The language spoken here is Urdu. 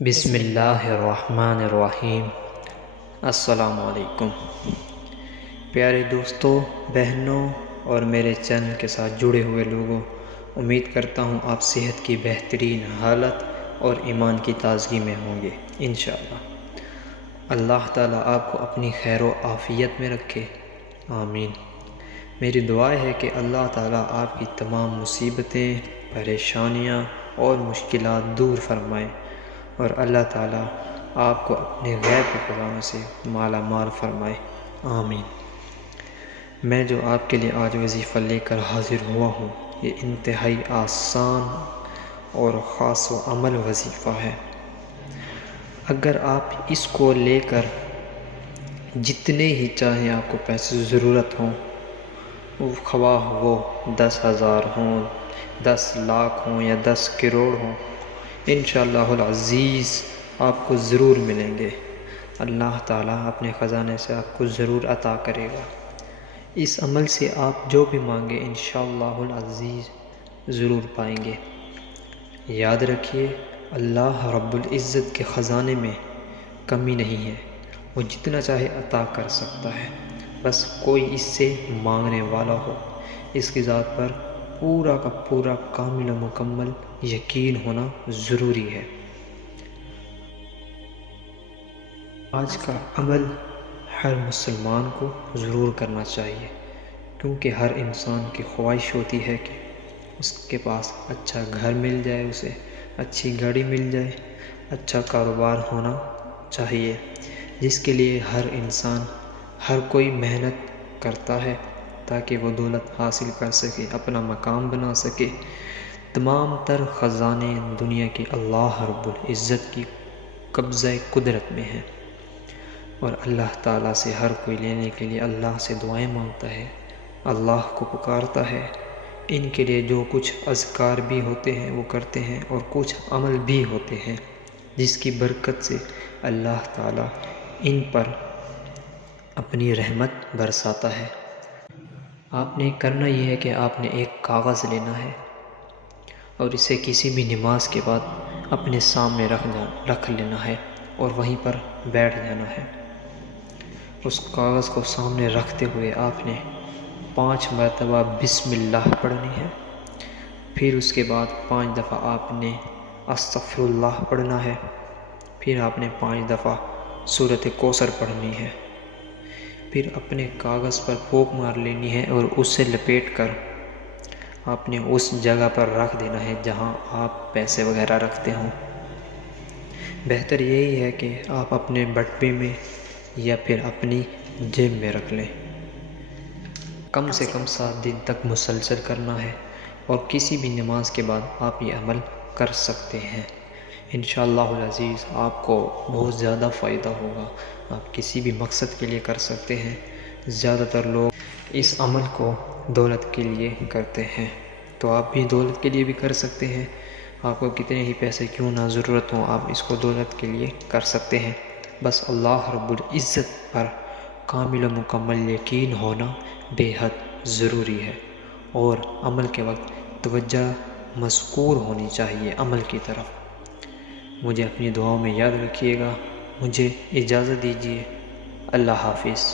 بسم اللہ الرحمن الرحیم۔ السلام علیکم پیارے دوستوں، بہنوں اور میرے چینل کے ساتھ جڑے ہوئے لوگوں، امید کرتا ہوں آپ صحت کی بہترین حالت اور ایمان کی تازگی میں ہوں گے انشاءاللہ۔ اللہ تعالیٰ آپ کو اپنی خیر و عافیت میں رکھے، آمین۔ میری دعا ہے کہ اللہ تعالیٰ آپ کی تمام مصیبتیں، پریشانیاں اور مشکلات دور فرمائے، اور اللہ تعالیٰ آپ کو اپنے غیب کے خزانوں سے مالا مال فرمائے، آمین۔ میں جو آپ کے لیے آج وظیفہ لے کر حاضر ہوا ہوں، یہ انتہائی آسان اور خاص و عمل وظیفہ ہے۔ اگر آپ اس کو لے کر جتنے ہی چاہیں آپ کو پیسے ضرورت ہوں، خواہ وہ 10,000 ہوں، 10 لاکھ ہوں یا 10 کروڑ ہوں، انشاءاللہ العزیز آپ کو ضرور ملیں گے۔ اللہ تعالیٰ اپنے خزانے سے آپ کو ضرور عطا کرے گا۔ اس عمل سے آپ جو بھی مانگے انشاءاللہ العزیز ضرور پائیں گے۔ یاد رکھیے، اللہ رب العزت کے خزانے میں کمی نہیں ہے، وہ جتنا چاہے عطا کر سکتا ہے، بس کوئی اس سے مانگنے والا ہو۔ اس کی ذات پر پورا کا پورا کامل و مکمل یقین ہونا ضروری ہے۔ آج کا عمل ہر مسلمان کو ضرور کرنا چاہیے، کیونکہ ہر انسان کی خواہش ہوتی ہے کہ اس کے پاس اچھا گھر مل جائے، اسے اچھی گاڑی مل جائے، اچھا کاروبار ہونا چاہیے، جس کے لیے ہر انسان، ہر کوئی محنت کرتا ہے تاکہ وہ دولت حاصل کر سکے، اپنا مقام بنا سکے۔ تمام تر خزانے دنیا کی اللہ رب العزت کی قبضہ قدرت میں ہیں، اور اللہ تعالیٰ سے ہر کوئی لینے کے لیے اللہ سے دعائیں مانگتا ہے، اللہ کو پکارتا ہے۔ ان کے لیے جو کچھ اذکار بھی ہوتے ہیں وہ کرتے ہیں، اور کچھ عمل بھی ہوتے ہیں جس کی برکت سے اللہ تعالیٰ ان پر اپنی رحمت برساتا ہے۔ آپ نے کرنا یہ ہے کہ آپ نے ایک کاغذ لینا ہے اور اسے کسی بھی نماز کے بعد اپنے سامنے رکھ لینا ہے، اور وہیں پر بیٹھ جانا ہے۔ اس کاغذ کو سامنے رکھتے ہوئے آپ نے 5 مرتبہ بسم اللہ پڑھنی ہے، پھر اس کے بعد 5 دفعہ آپ نے استغفر اللہ پڑھنا ہے، پھر آپ نے 5 دفعہ سورۃ کوثر پڑھنی ہے، پھر اپنے کاغذ پر پھونک مار لینی ہے اور اس سے لپیٹ کر آپ نے اس جگہ پر رکھ دینا ہے جہاں آپ پیسے وغیرہ رکھتے ہوں۔ بہتر یہی ہے کہ آپ اپنے بٹوے میں یا پھر اپنی جیب میں رکھ لیں۔ کم سے کم 7 دن تک مسلسل کرنا ہے، اور کسی بھی نماز کے بعد آپ یہ عمل کر سکتے ہیں۔ انشاءاللہ العزیز آپ کو بہت زیادہ فائدہ ہوگا۔ آپ کسی بھی مقصد کے لیے کر سکتے ہیں۔ زیادہ تر لوگ اس عمل کو دولت کے لیے کرتے ہیں، تو آپ بھی دولت کے لیے بھی کر سکتے ہیں۔ آپ کو کتنے ہی پیسے کیوں نہ ضرورت ہوں، آپ اس کو دولت کے لیے کر سکتے ہیں۔ بس اللہ رب العزت پر کامل و مکمل یقین ہونا بے حد ضروری ہے، اور عمل کے وقت توجہ مذکور ہونی چاہیے عمل کی طرف۔ مجھے اپنی دعاؤں میں یاد رکھیے گا۔ مجھے اجازت دیجیے۔ اللہ حافظ۔